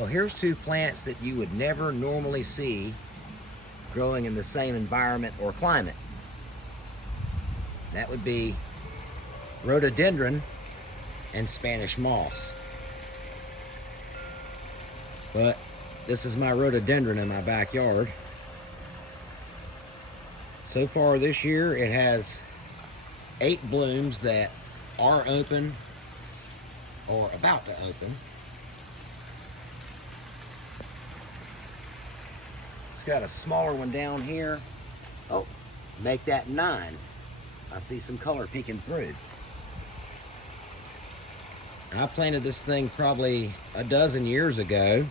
Well, here's two plants that you would never normally see growing in the same environment or climate. That would be rhododendron and Spanish moss. But this is my rhododendron in my backyard. So far this year it has 8 blooms that are open or about to open. It's got a smaller one down here. Oh, make that 9. I see some color peeking through. I planted this thing probably a dozen years ago,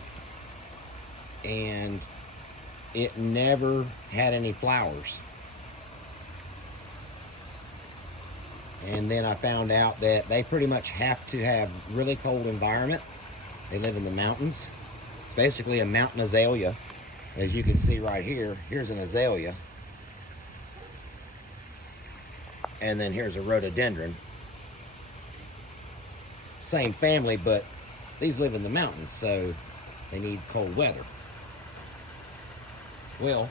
and it never had any flowers. And then I found out that they pretty much have to have really cold environment. They live in the mountains. It's basically a mountain azalea. As you can see right here, here's an azalea. And then here's a rhododendron. Same family, but these live in the mountains, so they need cold weather. Well,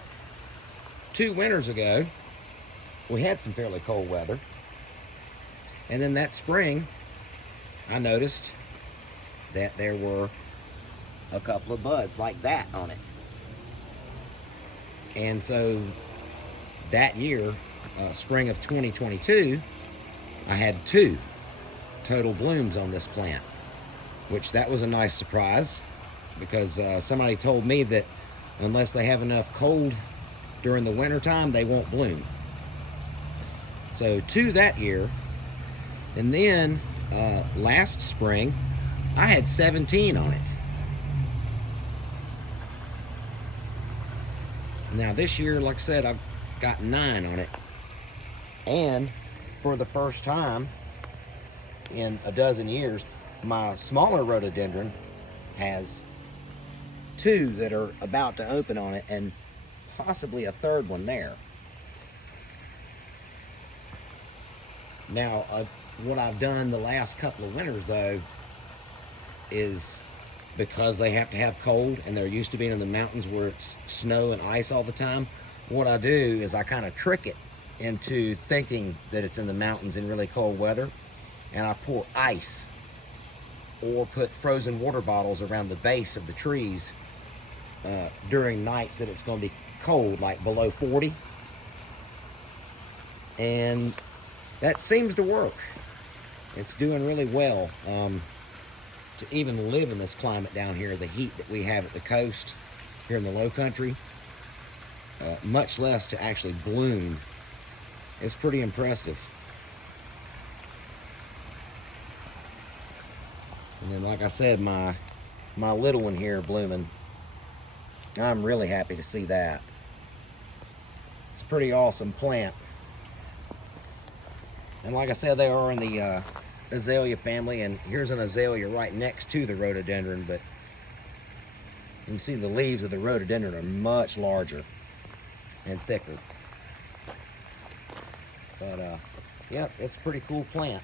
2 winters ago, we had some fairly cold weather. And then that spring, I noticed that there were a couple of buds like that on it. And so that year, spring of 2022, I had 2 total blooms on this plant, which that was a nice surprise, because somebody told me that unless they have enough cold during the winter time, they won't bloom. So 2 that year. And then last spring, I had 17 on it. Now this year, like I said, I've got 9 on it. And for the first time in a dozen years, my smaller rhododendron has 2 that are about to open on it, and possibly a 3rd one there. Now, what I've done the last couple of winters, though, is because they have to have cold and they're used to being in the mountains where it's snow and ice all the time, what I do is I kind of trick it into thinking that it's in the mountains in really cold weather, and I pour ice or put frozen water bottles around the base of the trees during nights that it's going to be cold, like below 40. And that seems to work. It's doing really well. To even live in this climate down here, the heat that we have at the coast here in the low country, much less to actually bloom, is pretty impressive. And then, like I said, my little one here blooming, I'm really happy to see that. It's a pretty awesome plant. And like I said, they are in the azalea family, and here's an azalea right next to the rhododendron, but you can see the leaves of the rhododendron are much larger and thicker. But yep, it's a pretty cool plant.